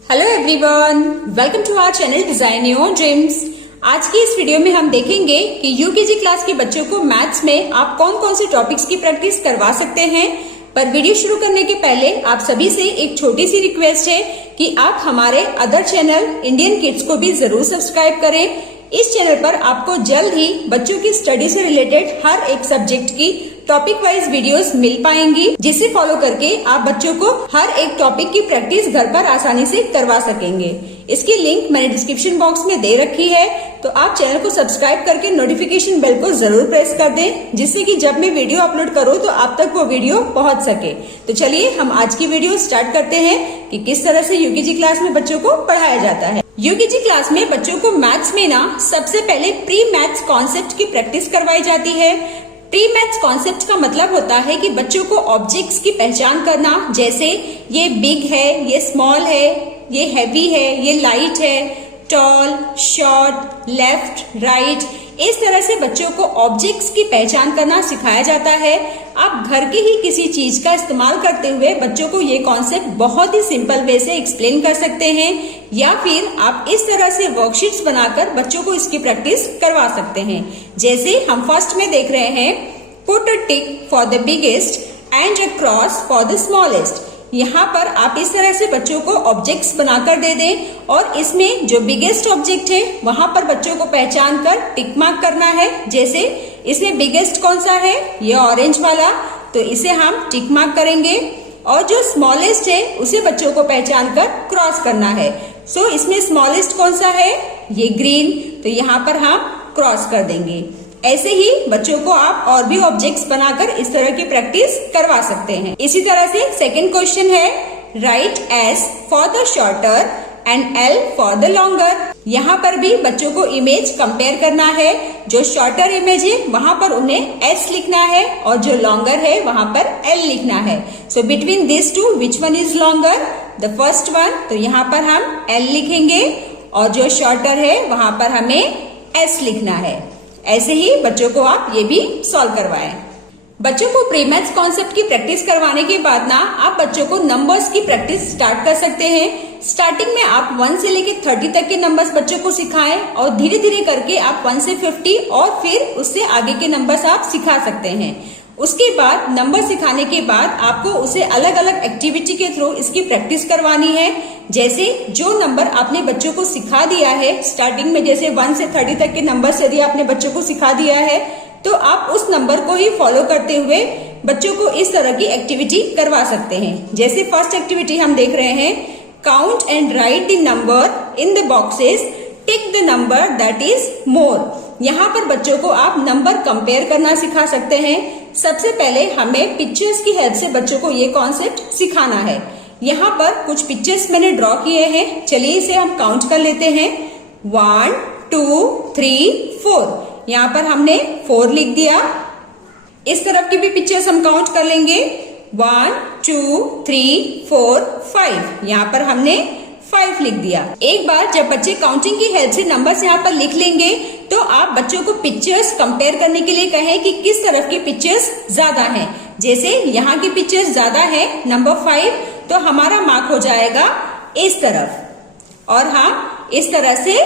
Hello everyone, welcome to our channel design your dreams. आज की इस वीडियो में हम देखेंगे कि यूकेजी क्लास के बच्चों को मैथ्स में आप कौन कौन से टॉपिक्स की प्रैक्टिस करवा सकते हैं। पर वीडियो शुरू करने के पहले आप सभी से एक छोटी सी रिक्वेस्ट है कि आप हमारे अदर चैनल इंडियन किड्स को भी जरूर सब्सक्राइब करें। इस चैनल पर आपको जल्द ही बच्चों की स्टडी से रिलेटेड हर एक सब्जेक्ट की टॉपिक वाइज वीडियोस मिल पाएंगी, जिसे फॉलो करके आप बच्चों को हर एक टॉपिक की प्रैक्टिस घर पर आसानी से करवा सकेंगे। इसकी लिंक मैंने डिस्क्रिप्शन बॉक्स में दे रखी है, तो आप चैनल को सब्सक्राइब करके नोटिफिकेशन बेल को जरूर प्रेस कर दें, जिससे कि जब मैं वीडियो अपलोड करूं तो आप तक वो वीडियो पहुंच सके। तो चलिए हम आज की वीडियो स्टार्ट करते हैं कि किस तरह से यूकेजी क्लास में बच्चों को पढ़ाया जाता है। यूकेजी क्लास में बच्चों को मैथ्स में ना सबसे पहले प्री मैथ्स कॉन्सेप्ट की प्रैक्टिस करवाई जाती है। प्री मैथ्स कॉन्सेप्ट का मतलब होता है कि बच्चों को ऑब्जेक्ट्स की पहचान करना, जैसे ये बिग है, ये स्मॉल है, ये हैवी है, ये लाइट है, टॉल, शॉर्ट, लेफ्ट, राइट। इस तरह से बच्चों को ऑब्जेक्ट्स की पहचान करना सिखाया जाता है। आप घर के ही किसी चीज का इस्तेमाल करते हुए बच्चों को ये कॉन्सेप्ट बहुत ही सिंपल वे से एक्सप्लेन कर सकते हैं, या फिर आप इस तरह से वर्कशीट्स बनाकर बच्चों को इसकी प्रैक्टिस करवा सकते हैं। जैसे हम फर्स्ट में देख रहे हैं, put a tick for the biggest and a cross for the smallest. यहाँ पर आप इस तरह से बच्चों को ऑब्जेक्ट्स बनाकर दे दें और इसमें जो बिगेस्ट ऑब्जेक्ट है वहां पर बच्चों को पहचान कर टिक मार्क करना है। जैसे इसमें बिगेस्ट कौन सा है, ये ऑरेंज वाला, तो इसे हम टिक मार्क करेंगे। और जो स्मॉलेस्ट है उसे बच्चों को पहचान कर क्रॉस करना है। सो इसमें स्मॉलेस्ट कौन सा है, ये ग्रीन, तो यहाँ पर हम क्रॉस कर देंगे। ऐसे ही बच्चों को आप और भी ऑब्जेक्ट्स बनाकर इस तरह की प्रैक्टिस करवा सकते हैं। इसी तरह से सेकंड क्वेश्चन है, right S for the shorter and L for the longer. यहाँ पर भी बच्चों को इमेज कंपेयर करना है। जो शॉर्टर इमेज है वहां पर उन्हें एस लिखना है और जो लॉन्गर है वहां पर एल लिखना है। So between this two which one is longer, the first one, तो यहाँ पर हम एल लिखेंगे और जो शॉर्टर है वहां पर हमें एस लिखना है। ऐसे ही बच्चों को आप ये भी सॉल्व करवाएं। बच्चों को प्री मैथ्स कॉन्सेप्ट की प्रैक्टिस करवाने के बाद ना आप बच्चों को नंबर्स की प्रैक्टिस स्टार्ट कर सकते हैं। स्टार्टिंग में आप 1 से लेके 30 तक के नंबर्स बच्चों को सिखाएं और धीरे धीरे करके आप 1 से 50 और फिर उससे आगे के नंबर्स आप सिखा सकते हैं। उसके बाद नंबर सिखाने के बाद आपको उसे अलग अलग एक्टिविटी के थ्रू इसकी प्रैक्टिस करवानी है। जैसे जो नंबर आपने बच्चों को सिखा दिया है स्टार्टिंग में, जैसे 1 से 30 तक के नंबर यदि आपने बच्चों को सिखा दिया है तो आप उस नंबर को ही फॉलो करते हुए बच्चों को इस तरह की एक्टिविटी करवा सकते हैं। जैसे फर्स्ट एक्टिविटी हम देख रहे हैं, count and right the number in the boxes, tick the number that is more. यहाँ पर बच्चों को आप नंबर कंपेयर करना सिखा सकते हैं। सबसे पहले हमें पिक्चर्स की हेल्प से बच्चों को ये कॉन्सेप्ट सिखाना है। यहाँ पर कुछ पिक्चर्स मैंने ड्रॉ किए हैं, चलिए इसे हम काउंट कर लेते हैं। 1 2 3 4, यहाँ पर हमने 4 लिख दिया। इस तरफ की भी पिक्चर्स हम काउंट कर लेंगे, 1 2 3 4 5, यहाँ पर हमने 5 लिख दिया। एक बार जब बच्चे काउंटिंग की हेल्प से नंबर्स यहाँ पर लिख लेंगे तो आप बच्चों को पिक्चर्स कंपेयर करने के लिए कहें कि किस तरफ की पिक्चर्स ज्यादा हैं। जैसे यहाँ की पिक्चर्स ज्यादा है, नंबर 5, तो हमारा मार्क हो जाएगा इस तरफ और हम इस तरह से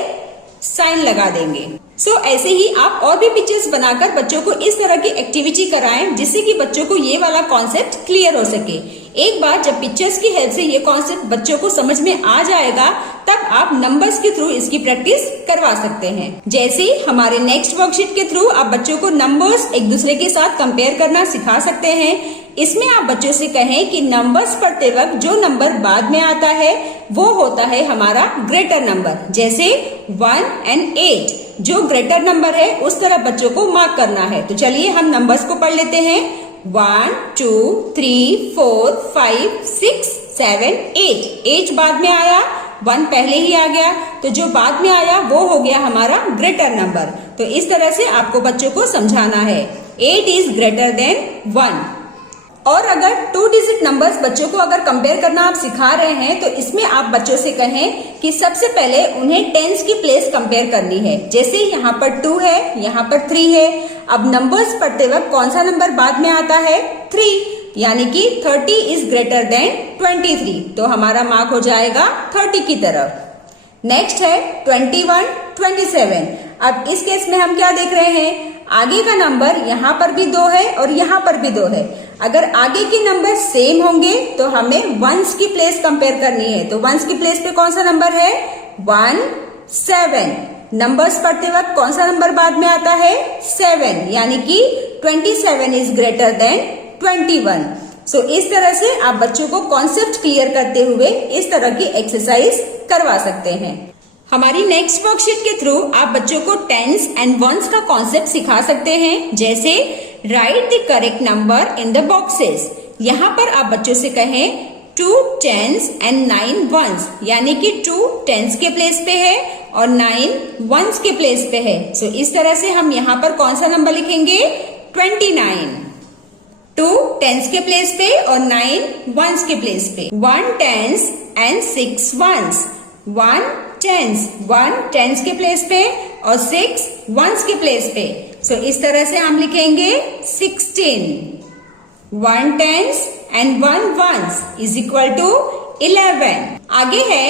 साइन लगा देंगे। सो ऐसे ही आप और भी पिक्चर्स बनाकर बच्चों को इस तरह की एक्टिविटी कराएं, जिससे कि बच्चों को ये वाला कॉन्सेप्ट क्लियर हो सके। एक बार जब पिक्चर्स की हेल्प से ये कॉन्सेप्ट बच्चों को समझ में आ जाएगा तब आप नंबर्स के थ्रू इसकी प्रैक्टिस करवा सकते हैं। जैसे हमारे नेक्स्ट वर्कशीट के थ्रू आप बच्चों को नंबर्स एक दूसरे के साथ कंपेयर करना सिखा सकते हैं। इसमें आप बच्चों से कहें कि नंबर्स पढ़ते वक्त जो नंबर बाद में आता है वो होता है हमारा ग्रेटर नंबर। जैसे 1 and 8, जो ग्रेटर नंबर है उस तरह बच्चों को मार्क करना है। तो चलिए हम नंबर्स को पढ़ लेते हैं, 1 2 3 4 5 6 7 8। 8 बाद में आया, 1 पहले ही आ गया, तो जो बाद में आया वो हो गया हमारा ग्रेटर नंबर। तो इस तरह से आपको बच्चों को समझाना है, 8 इज ग्रेटर देन 1। और अगर 2 डिजिट नंबर्स बच्चों को अगर कंपेयर करना आप सिखा रहे हैं तो इसमें आप बच्चों से कहें कि सबसे पहले उन्हें टेंस की प्लेस कंपेयर करनी है। जैसे यहाँ पर 2 है, यहाँ पर 3 है। अब नंबर्स पढ़ते वक्त कौन सा नंबर बाद में आता है, 3, यानी कि 30 इज ग्रेटर देन 23, तो हमारा मार्क हो जाएगा 30 की तरफ। नेक्स्ट है 21, 27। अब इस केस में हम क्या देख रहे हैं, आगे का नंबर यहाँ पर भी 2 है और यहाँ पर भी 2 है। अगर आगे के नंबर सेम होंगे तो हमें वंस की प्लेस कंपेयर करनी है। तो वंस की प्लेस पे कौन सा नंबर है, 1, 7। नंबर्स पढ़ते वक्त कौन सा नंबर बाद में आता है, 7, यानी कि 27 इज ग्रेटर देन 21। सो इस तरह से आप बच्चों को कॉन्सेप्ट क्लियर करते हुए इस तरह की एक्सरसाइज करवा सकते हैं। हमारी नेक्स्ट वर्कशीट के थ्रू आप बच्चों को टेंस एंड वंस का कॉन्सेप्ट सिखा सकते हैं। जैसे right the correct number in the boxes. यहाँ पर आप बच्चों से कहें 2 टेंस एंड 9 वंस, यानी कि 2 टेंस के प्लेस पे है और 9 वंस के प्लेस पे है। सो इस तरह से हम यहाँ पर कौन सा नंबर लिखेंगे, 29। 2 टेंस के प्लेस पे और 9 वंस के प्लेस पे। 1 टेंस एंड 6 वंस। 1 टेंस के प्लेस पे और 6 वंस के प्लेस पे। सो इस तरह से हम लिखेंगे 16। 1 tens and 1 ones is equal to 11। आगे है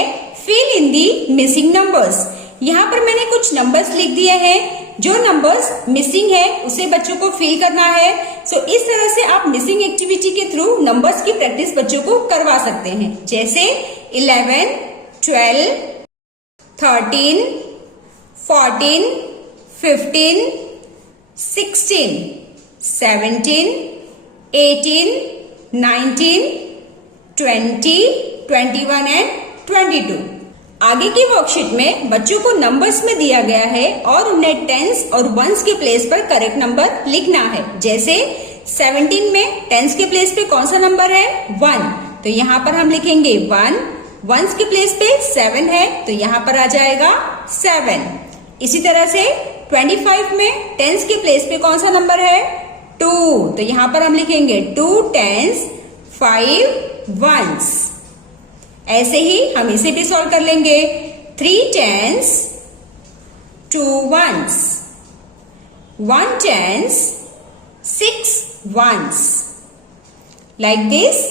fill in the missing numbers. यहाँ पर मैंने कुछ नंबर्स लिख दिए हैं, जो नंबर्स मिसिंग है उसे बच्चों को फिल करना है। सो इस तरह से आप मिसिंग एक्टिविटी के थ्रू नंबर्स की प्रैक्टिस बच्चों को करवा सकते हैं। जैसे 11, 12, 13, 14, 15, 16, 17, 18, 19, 20, 21 एंड 22। आगे की वर्कशीट में बच्चों को नंबर्स में दिया गया है और उन्हें टेंस और वंस के प्लेस पर करेक्ट नंबर लिखना है। जैसे 17 में टेंस के प्लेस पे कौन सा नंबर है, 1, तो यहाँ पर हम लिखेंगे 1। वंस के प्लेस पे 7 है तो यहाँ पर आ जाएगा 7। इसी तरह से 25 में टेंस के प्लेस पे कौन सा नंबर है, 2, तो यहाँ पर हम लिखेंगे 2 टेंस 5 वंस। ऐसे ही हम इसे भी सॉल्व कर लेंगे। 3 tens 2 ones. 1 tens 6 ones, like this.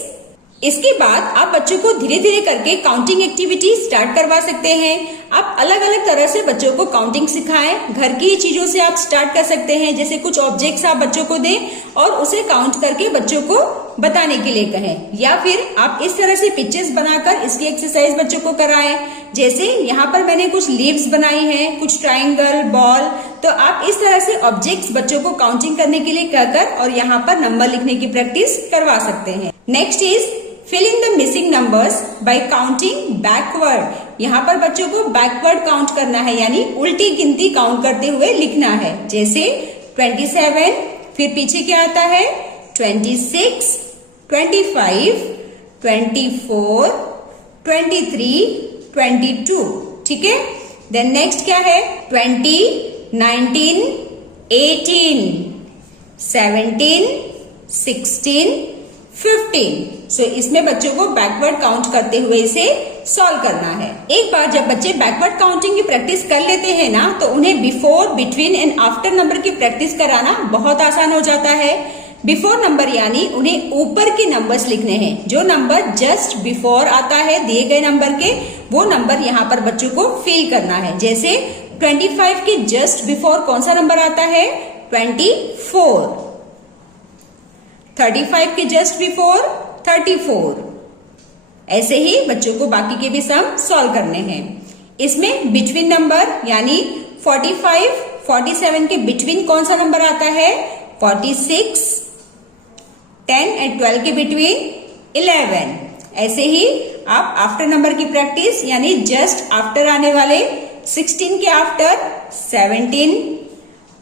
इसके बाद आप बच्चों को धीरे धीरे करके काउंटिंग एक्टिविटी स्टार्ट करवा सकते हैं। आप अलग अलग तरह से बच्चों को काउंटिंग सिखाएं। घर की चीजों से आप स्टार्ट कर सकते हैं, जैसे कुछ ऑब्जेक्ट्स आप बच्चों को दें और उसे काउंट करके बच्चों को बताने के लिए कहें, या फिर आप इस तरह से पिक्चर्स बनाकर इसकी एक्सरसाइज बच्चों को कराएं। जैसे यहाँ पर मैंने कुछ लीव्स बनाई हैं, कुछ ट्राइंगल, बॉल, तो आप इस तरह से ऑब्जेक्ट्स बच्चों को काउंटिंग करने के लिए कहकर और यहाँ पर नंबर लिखने की प्रैक्टिस करवा सकते हैं। Next is fill in the missing numbers by counting backward। यहाँ पर बच्चों को बैकवर्ड काउंट करना है, यानी उल्टी गिनती काउंट करते हुए लिखना है। जैसे 27, फिर पीछे क्या आता है, 26, 25, 24, 23, 22, ठीक है। देन नेक्स्ट क्या है, 20, 19, 18, 17, 16, 15। सो इसमें बच्चों को बैकवर्ड काउंट करते हुए इसे सॉल्व करना है। एक बार जब बच्चे बैकवर्ड काउंटिंग की प्रैक्टिस कर लेते हैं ना, तो उन्हें before, between and after number की प्रैक्टिस कराना बहुत आसान हो जाता है। बिफोर नंबर यानी उन्हें ऊपर के नंबर्स लिखने हैं। जो नंबर जस्ट बिफोर आता है दिए गए नंबर के, वो नंबर यहाँ पर बच्चों को फिल करना है। जैसे 25 के जस्ट बिफोर कौन सा नंबर आता है, 24। 35 के जस्ट बिफोर 34। ऐसे ही बच्चों को बाकी के भी सम सॉल्व करने हैं। इसमें बिटवीन नंबर यानी 45, 47 के बिटवीन कौन सा नंबर आता है, 46। 10 एंड 12 के बिटवीन 11। ऐसे ही आप आफ्टर नंबर की प्रैक्टिस यानी जस्ट आफ्टर आने वाले 16 के आफ्टर 17,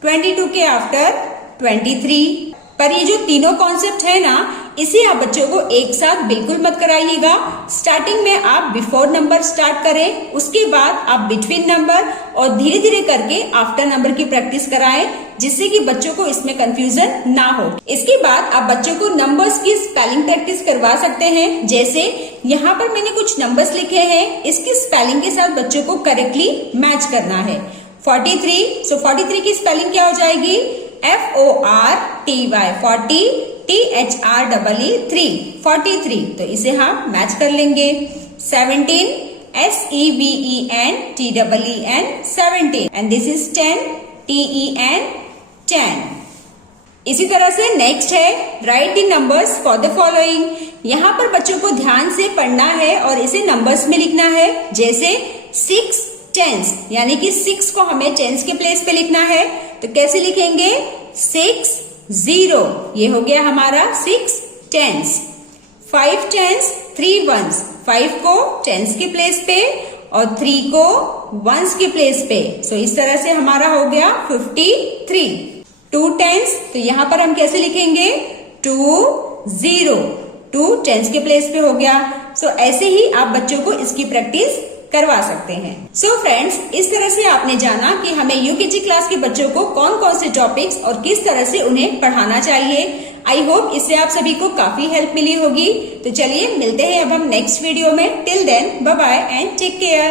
22 के आफ्टर 23। पर ये जो तीनों कॉन्सेप्ट है ना, इसे आप बच्चों को एक साथ बिल्कुल मत कराइएगा। स्टार्टिंग में आप बिफोर नंबर स्टार्ट करें, उसके बाद आप बिटवीन नंबर और धीरे धीरे करके आफ्टर नंबर की प्रैक्टिस कराएं, जिससे कि बच्चों को इसमें कंफ्यूजन ना हो। इसके बाद आप बच्चों को नंबर्स की स्पेलिंग प्रैक्टिस करवा सकते हैं। जैसे यहाँ पर मैंने कुछ नंबर्स लिखे हैं, इसकी स्पेलिंग के साथ बच्चों को करेक्टली मैच करना है। 43, सो 43 की स्पेलिंग क्या हो जाएगी, FORTY, 40, THREE 43, तो इसे हम मैच कर लेंगे। 17 SEVENTEEN 17 and this is 10 TEN 10। इसी तरह से नेक्स्ट है right the numbers for the following. यहाँ पर बच्चों को ध्यान से पढ़ना है और इसे नंबर्स में लिखना है। जैसे 6 टेंस, यानी कि 6 को हमें टेंस के प्लेस पे लिखना है, तो कैसे लिखेंगे? 6 0, ये हो गया हमारा 6 टेंस। 5 टेंस 3 वंस, 5 को टेंस के प्लेस पे और 3 को वंस के प्लेस पे, सो इस तरह से हमारा हो गया 53। 2 टेंस, तो यहां पर हम कैसे लिखेंगे? 2 0, 2 टेंस के प्लेस पे हो गया। सो ऐसे ही आप बच्चों को इसकी प्रैक्टिस करवा सकते हैं। सो फ्रेंड्स, इस तरह से आपने जाना कि हमें यूकेजी क्लास के बच्चों को कौन कौन से टॉपिक्स और किस तरह से उन्हें पढ़ाना चाहिए। आई होप इससे आप सभी को काफी हेल्प मिली होगी। तो चलिए मिलते हैं अब हम नेक्स्ट वीडियो में। Till then bye bye and take care.